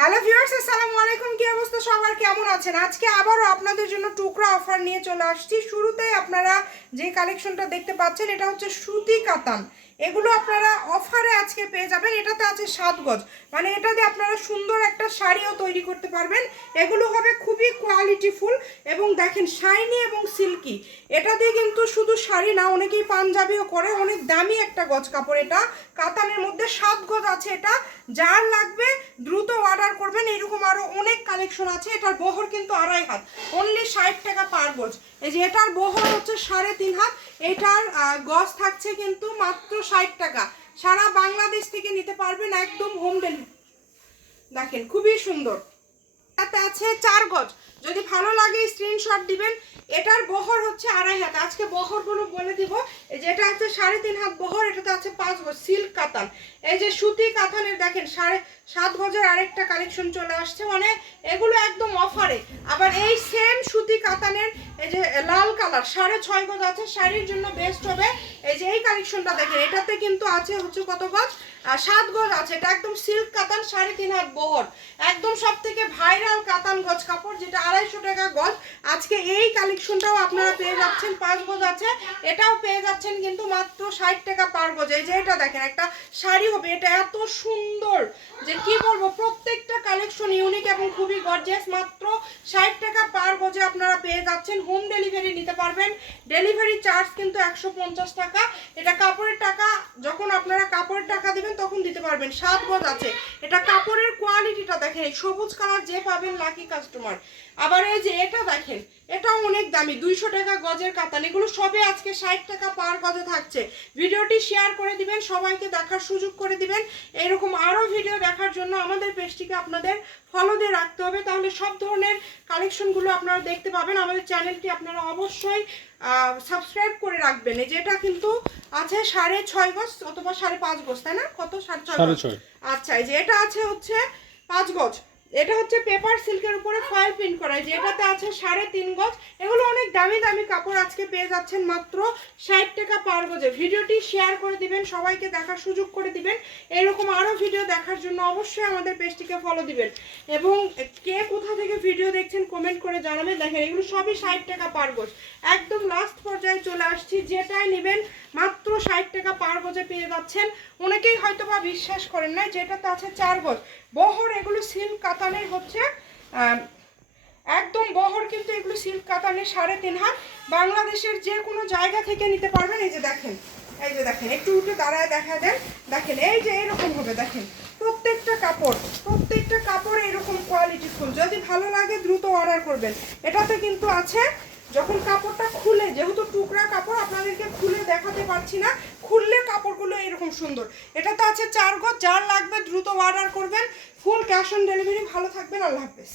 Hello viewers, আসসালামু আলাইকুম। কি অবস্থা সবার, কেমন আছেন? আজকে আবারও আপনাদের জন্য টুকরা অফার নিয়ে চলে আসছি। শুরুতেই আপনারা যে কালেকশনটা দেখতে পাচ্ছেন এটা হচ্ছে সুতি কাতান। এগুলো আপনারা অফারে আজকে পেয়ে যাবেন। এটাতে আছে 7 গজ, মানে এটা দিয়ে আপনারা সুন্দর একটা শাড়িও তৈরি করতে পারবেন। এগুলো হবে খুবই কোয়ালিটিফুল এবং দেখেন শাইনি এবং সিল্কি। এটা দিয়ে কিন্তু শুধু শাড়ি না, অনেকেই পাঞ্জাবিও করে। অনেক দামি একটা গজ কাপড়। এটা কাতানের মধ্যে 7 গজ আছে। এটা যার লাগবে দ্রুত অর্ডার করবেন। এরকম আরো অনেক কালেকশন আছে। এটার বহর কিন্তু 2.5 হাত, অনলি 60 টাকা পার গজ। এই যে এটার বহর হচ্ছে 3.5 হাত। এটার গজ থাকছে কিন্তু মাত্র 60 টাকা। সারা বাংলাদেশ থেকে নিতে পারবেন, একদম হোম ডেলিভারি। দেখেন খুবই সুন্দর। এটাতে আছে 4 গজ। যদি ভালো লাগে স্ক্রিনশট দিবেন। এটার বহর হচ্ছে 2.5 হাত। আজকে বহরগুলো বলে দিব। এই যে এটা আছে 3.5 হাত বহর, এটাতে আছে 5 গজ সিল্ক কাতান। এই যে সুতি কাতানের দেখেন 7.5 গজের আরেকটা কালেকশন চলে আসছে, মানে এগুলো একদম অফারে। আবার এই সেম সুতি কাতানের এই যে লাল কালার 6.5 গজ আছে, শাড়ির জন্য বেস্ট হবে। এই যে এই কালেকশনটা দেখেন, এটাতে কিন্তু আছে হচ্ছে কত গজ, 7 গজ আছে। এটা একদম সিল্ক কাতান, 3.5 হাত বহর, একদম সব থেকে ভাইরাল কাতান গজ কাপড়, যেটা 250 টাকা গজ। আজকে এই কালেকশনটাও আপনারা পেয়ে যাচ্ছেন, 5 গজ আছে। এটাও পেয়ে যাচ্ছেন কিন্তু মাত্র 60 টাকা পার গজ। এই যে এটা দেখেন একটা শাড়ি হবে, এটা এত সুন্দর যে কি বলবো। প্রত্যেকটা কালেকশন ইউনিক এবং খুবই গর্জিয়াস। মাত্র 60 টাকা পার গজে আপনারা পেয়ে যাচ্ছেন। হোম ডেলিভারি নিতে পারবেন। ডেলিভারি চার্জ কিন্তু 150 টাকা। এটা কাপড়ের টাকা, যখন আপনারা কাপড়ের টাকা দিবেন তখন দিতে পারবেন। 7 গজ আছে। এটা কাপড়ের কোয়ালিটিটা দেখেন, এই সবুজ কালার যে পাবেন লাকি কাস্টমার। আবার এই যে এটা দেখেন, এটাও অনেক দামি, 200 টাকা গজের কাতান। এগুলো সবে আজকে 60 টাকা পার গজে থাকছে। ভিডিওটি শেয়ার করে দিবেন, সবাইকে দেখার সুযোগ করে দিবেন। এরকম আরও ভিডিও দেখার জন্য আমাদের পেজটিকে আপনাদের ফলো দিয়ে রাখতে হবে, তাহলে সব ধরনের কালেকশনগুলো আপনারা দেখতে পাবেন। আমাদের চ্যানেলটি আপনারা অবশ্যই সাবস্ক্রাইব করে রাখবেন। এই যেটা কিন্তু আছে 6.5 গজ অথবা 5.5 গজ, তাই না? কত, 6.5? আচ্ছা, এই যে এটা আছে হচ্ছে 5 গজ। এটা হচ্ছে পেপার সিল্কের উপরে ফয়েল প্রিন্ট করা। যে এটাতে আছে 3.5 গজ। এগুলো অনেক দামি দামি কাপড়। আজকে পেয়ে যাচ্ছেন মাত্র 60 টাকা পার গজে। ভিডিওটি শেয়ার করে দিবেন, সবাইকে দেখার সুযোগ করে দিবেন। এরকম আরও ভিডিও দেখার জন্য অবশ্যই আমাদের পেজটিকে ফলো দিবেন। এবং কে কোথা থেকে ভিডিও দেখছেন কমেন্ট করে জানাবেন। দেখেন এগুলো সবই 60 টাকা পার গজ। একদম লাস্ট পর্যায়ে চলে আসছি, যেটাই নেবেন মাত্র 60 টাকা পার গজে পেয়ে যাচ্ছেন। অনেকেই হয়তো বা বিশ্বাস করেন না, যেটাতে আছে 4 গজ বহর। এগুলো সিল্ক কাতানের হচ্ছে একদম বহর, কিন্তু এগুলো সিল্ক কাতানের 3.5 হাত। বাংলাদেশের যে কোনো জায়গা থেকে নিতে পারবেন। এই যে দেখেন, এই যে দেখেন, একটু উঠে দাঁড়ায় দেখা দেন। দেখেন এই যে এরকম হবে। দেখেন প্রত্যেকটা কাপড় এরকম কোয়ালিটিফুল। যদি ভালো লাগে দ্রুত অর্ডার করবেন। এটাতে কিন্তু আছে, যখন কাপড়টা খুলে, যেহেতু টুকরা কাপড় আপনাদেরকে খুলে দেখাতে পারছি না, খুললে কাপড়গুলো এরকম সুন্দর। এটা তো আছে 4 গজ। যার লাগবে দ্রুত অর্ডার করবেন। Full cash on delivery. ভালো থাকবেন, আল্লাহ হাফেজ।